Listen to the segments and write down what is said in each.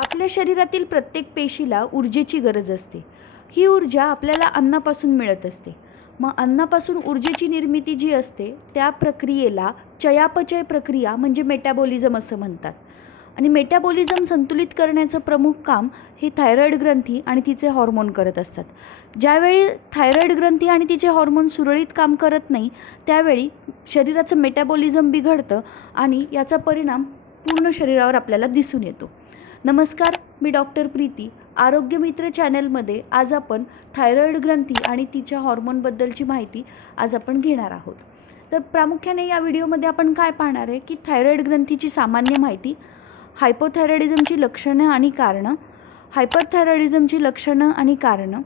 आपल्या शरीरातील प्रत्येक पेशीला ऊर्जेची गरज असते. ही ऊर्जा आपल्याला अन्नापासून मिळत असते. मग अन्नापासून ऊर्जेची निर्मिती जी असते त्या प्रक्रियेला चयापचय प्रक्रिया म्हणजे मेटॅबॉलिझम असं म्हणतात. आणि मेटॅबॉलिझम संतुलित करण्याचं प्रमुख काम हे थायरॉईड ग्रंथी आणि तिचे हॉर्मोन करत असतात. ज्यावेळी थायरॉईड ग्रंथी आणि तिचे हॉर्मोन सुरळीत काम करत नाही त्यावेळी शरीराचं मेटॅबॉलिझम बिघडतं आणि याचा परिणाम पूर्ण शरीरावर आपल्याला दिसून येतो. नमस्कार मी डॉक्टर प्रीती. आरोग्यमित्र चॅनलमध्ये आज आपण थायरॉईड ग्रंथी आणि तिच्या हॉर्मोनबद्दलची माहिती आज आपण घेणार आहोत. तर प्रामुख्याने या व्हिडिओमध्ये आपण काय पाहणार आहे की थायरॉईड ग्रंथीची सामान्य माहिती हायपोथायरॉईडिझमची लक्षणं आणि कारणं हायपरथायरॉईडिझमची लक्षणं आणि कारणं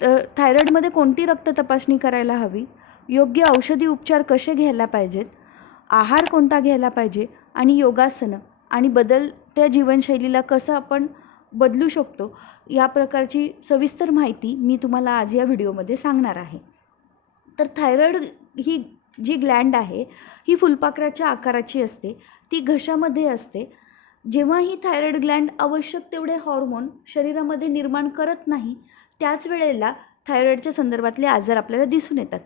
तर थायरॉईडमध्ये कोणती रक्त तपासणी करायला हवी योग्य औषधी उपचार कसे घ्यायला पाहिजेत आहार कोणता घ्यायला पाहिजे आणि योगासनं आणि बदलत्या जीवनशैलीला कसं आपण बदलू शकतो या प्रकारची सविस्तर माहिती मी तुम्हाला आज या व्हिडिओमध्ये सांगणार आहे. तर थायरॉईड ही जी ग्लँड आहे ही फुलपाखराच्या आकाराची असते ती घशामध्ये असते. जेव्हा ही थायरॉईड ग्लँड आवश्यक तेवढे हॉर्मोन शरीरामध्ये निर्माण करत नाही त्याच वेळेला थायरॉईडच्या संदर्भातले आजार आपल्याला दिसून येतात.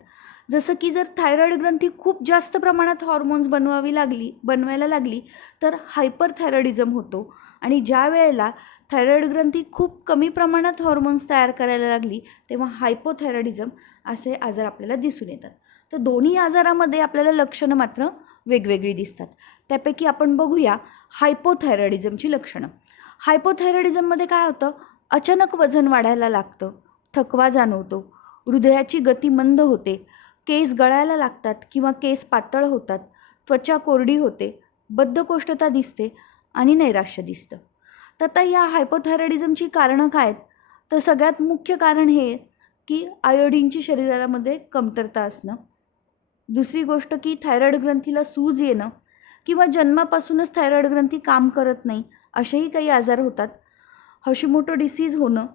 जसं की जर थायरॉईड ग्रंथी खूप जास्त प्रमाणात हॉर्मोन्स बनवावी लागली बनवायला लागली तर हायपरथायरॉईडिझम होतो. आणि ज्या वेळेला थायरॉईड ग्रंथी खूप कमी प्रमाणात हॉर्मोन्स तयार करायला लागली तेव्हा हायपोथायरॉईडिझम असे आजार आपल्याला दिसून येतात. तर दोन्ही आजारामध्ये आपल्याला लक्षणं मात्र वेगवेगळी दिसतात. त्यापैकी आपण बघूया हायपोथायरॉईडिझमची लक्षणं. हायपोथायरॉईडिझममध्ये काय होतं? अचानक वजन वाढायला लागतं थकवा जाणवतो हृदयाची गती मंद होते केस गळायला लागतात किंवा केस पातळ होतात त्वचा कोरडी होते बद्धकोष्ठता दिसते आणि नैराश्य दिसतं. तर आता या हायपोथायरॉइडिझमची कारणं काय आहेत? तर सगळ्यात मुख्य कारण हे की आयोडीनची शरीरामध्ये कमतरता असणं. दुसरी गोष्ट की थायरॉईड ग्रंथीला सूज येणं किंवा जन्मापासूनच थायरॉईड ग्रंथी काम करत नाही असेही काही आजार होतात. हशिमोटो डिसीज होणं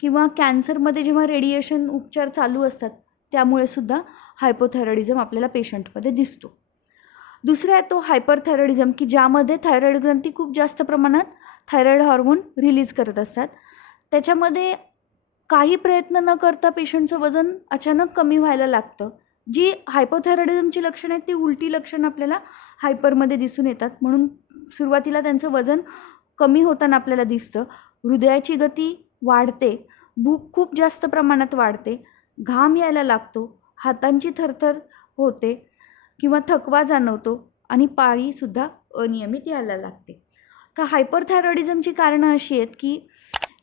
किंवा कॅन्सरमध्ये जेव्हा रेडिएशन उपचार चालू असतात त्यामुळे सुद्धा हायपोथायरॉइडिझम आपल्याला पेशंटमध्ये दिसतो. दुसरा आहे तो हायपरथायरॉइडिझम की ज्यामध्ये थायरॉईड ग्रंथी खूप जास्त प्रमाणात थायरॉईड हॉर्मोन रिलीज करत असतात. त्याच्यामध्ये काही प्रयत्न न करता पेशंटचं वजन अचानक कमी व्हायला लागतं. जी हायपोथायरॉइडिझमची लक्षणं आहेत ती उलटी लक्षणं आपल्याला हायपरमध्ये दिसून येतात. म्हणून सुरुवातीला त्यांचं वजन कमी होताना आपल्याला दिसतं. हृदयाची गती वाढते. भूक खूप जास्त प्रमाणात वाढते. घाम यायला लागतो हातांची थरथर होते किंवा थकवा जाणवतो आणि पाळीसुद्धा अनियमित यायला लागते. तर हायपरथायरॉइडिझमची कारणं अशी आहेत की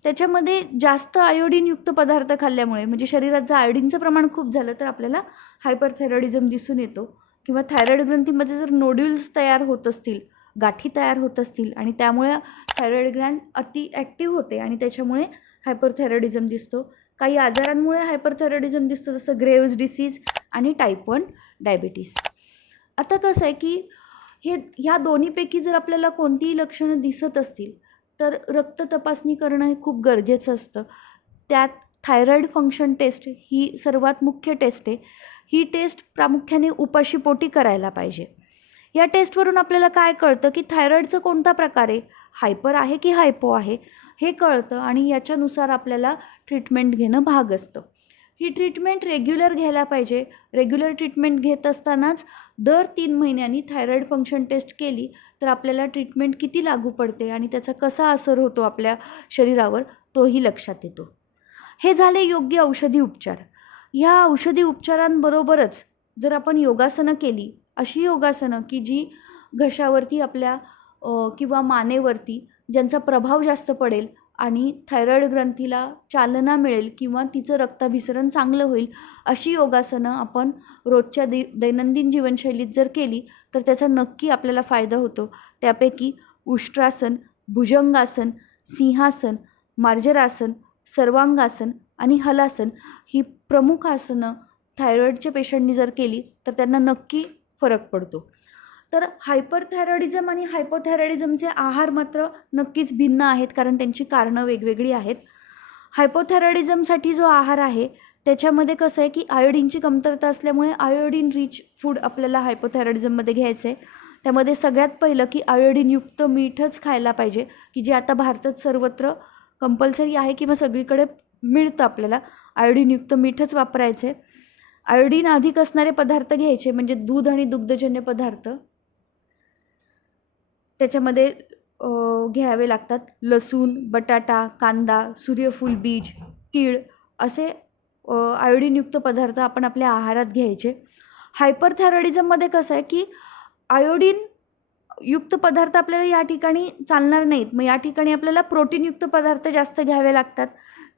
त्याच्यामध्ये जास्त आयोडीनयुक्त पदार्थ खाल्ल्यामुळे म्हणजे शरीरात जर आयोडीनचं प्रमाण खूप झालं तर आपल्याला हायपरथायरॉइडिझम दिसून येतो किंवा थायरॉईड ग्रंथीमध्ये जर नोड्युल्स तयार होत असतील गाठी तयार होत असतील आणि त्यामुळे थायरॉईड ग्रँड अति ॲक्टिव्ह होते आणि त्याच्यामुळे हायपरथायरॉइडिझम दिसतो. काही आजारांमुळे हायपरथायरॉइडिझम दिसतो जसं ग्रेव्ज डिसीज आणि टाईप वन डायबिटीस आता कसं आहे की हे ह्या दोन्हीपैकी जर आपल्याला कोणतीही लक्षणं दिसत असतील तर रक्त तपासणी करणं हे खूप गरजेचं असतं. त्यात थायरॉईड फंक्शन टेस्ट ही सर्वात मुख्य टेस्ट आहे. ही टेस्ट प्रामुख्याने उपाशीपोटी करायला पाहिजे. या टेस्टवरून आपल्याला काय कळतं की थायरॉईडचं कोणता प्रकार आहे? हायपर आहे की हायपो आहे? हे कळतं आणि याच्यानुसार आपल्याला ट्रीटमेंट घेणं भाग असतं. ही ट्रीटमेंट रेग्युलर घ्यायला पाहिजे. रेग्युलर ट्रीटमेंट घेत असतानाच दर तीन महिन्यांनी थायरॉईड फंक्शन टेस्ट केली तर आपल्याला ट्रीटमेंट किती लागू पडते आणि त्याचा कसा असर होतो आपल्या शरीरावर तोही लक्षात येतो. हे झाले योग्य औषधी उपचार. ह्या औषधी उपचारांबरोबरच जर आपण योगासनं केली अशी योगासनं की जी घशावरती आपल्या किंवा मानेवरती ज्यांचा प्रभाव जास्त पडेल आणि थायरॉईड ग्रंथीला चालना मिळेल किंवा तिचं रक्ताभिसरण चांगलं होईल अशी योगासनं आपण रोजच्या दै दैनंदिन जीवनशैलीत जर केली तर त्याचा नक्की आपल्याला फायदा होतो. त्यापैकी उष्ट्रासन भुजंगासन सिंहासन मार्जरासन सर्वांगासन आणि हलासन ही प्रमुख आसनं थायरॉईडच्या पेशंटनी जर केली तर त्यांना नक्की फरक पडतो. तर हायपरथायरॉइडिझम आणि हायपोथायरॉइडिझमचे आहार मात्र नक्कीच भिन्न आहेत कारण त्यांची कारणं वेगवेगळी आहेत. हायपोथायरॉइडिझमसाठी जो आहार आहे त्याच्यामध्ये कसं आहे की आयोडीनची कमतरता असल्यामुळे आयोडीन रिच फूड आपल्याला हायपोथायरॉइडिझममध्ये घ्यायचं आहे. त्यामध्ये सगळ्यात पहिलं की आयोडीनयुक्त मीठच खायला पाहिजे की जे आता भारतात सर्वत्र कंपल्सरी आहे किंवा सगळीकडे मिळतं आपल्याला आयोडीनयुक्त मीठच वापरायचं आहे. आयोडीन अधिक असणारे पदार्थ घ्यायचे म्हणजे दूध आणि दुग्धजन्य पदार्थ. त्याच्यामध्ये घ्यावे लागतात. लसूण बटाटा कांदा सूर्यफूल बीज तीळ असे आयोडीनयुक्त पदार्थ आपण आपल्या आहारात घ्यायचे. हायपरथायरॉइडिझममध्ये कसं आहे की आयोडीन युक्त पदार्थ आपल्याला या ठिकाणी चालणार नाहीत. मग या ठिकाणी आपल्याला प्रोटीनयुक्त पदार्थ जास्त घ्यावे लागतात.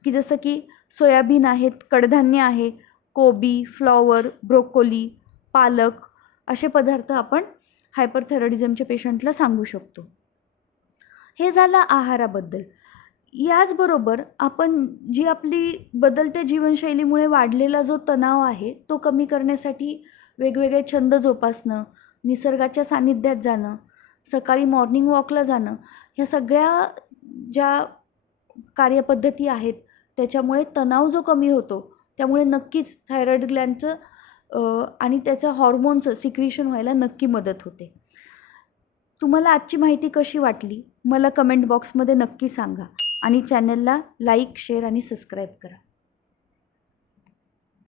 की जसं की सोयाबीन आहेत कडधान्य आहे कोबी फ्लॉवर ब्रोकोली पालक असे पदार्थ आपण हायपरथायरॉइडिझमच्या पेशंटला सांगू शकतो. हे झालं आहाराबद्दल. याचबरोबर आपण जी आपली बदलत्या जीवनशैलीमुळे वाढलेला जो तणाव आहे तो कमी करण्यासाठी वेगवेगळे छंद जोपासणं निसर्गाच्या सान्निध्यात जाणं सकाळी मॉर्निंग वॉकला जाणं ह्या सगळ्या ज्या कार्यपद्धती आहेत त्याच्यामुळे तणाव जो कमी होतो त्यामुळे नक्कीच थायरॉईड ग्लँडचं आणि त्याचं हॉर्मोनचं सिक्रिशन व्हायला नक्की मदत होते. तुम्हाला आजची माहिती कशी वाटली? मला कमेंट बॉक्समध्ये नक्की सांगा आणि चॅनलला लाईक शेअर आणि सबस्क्राईब करा.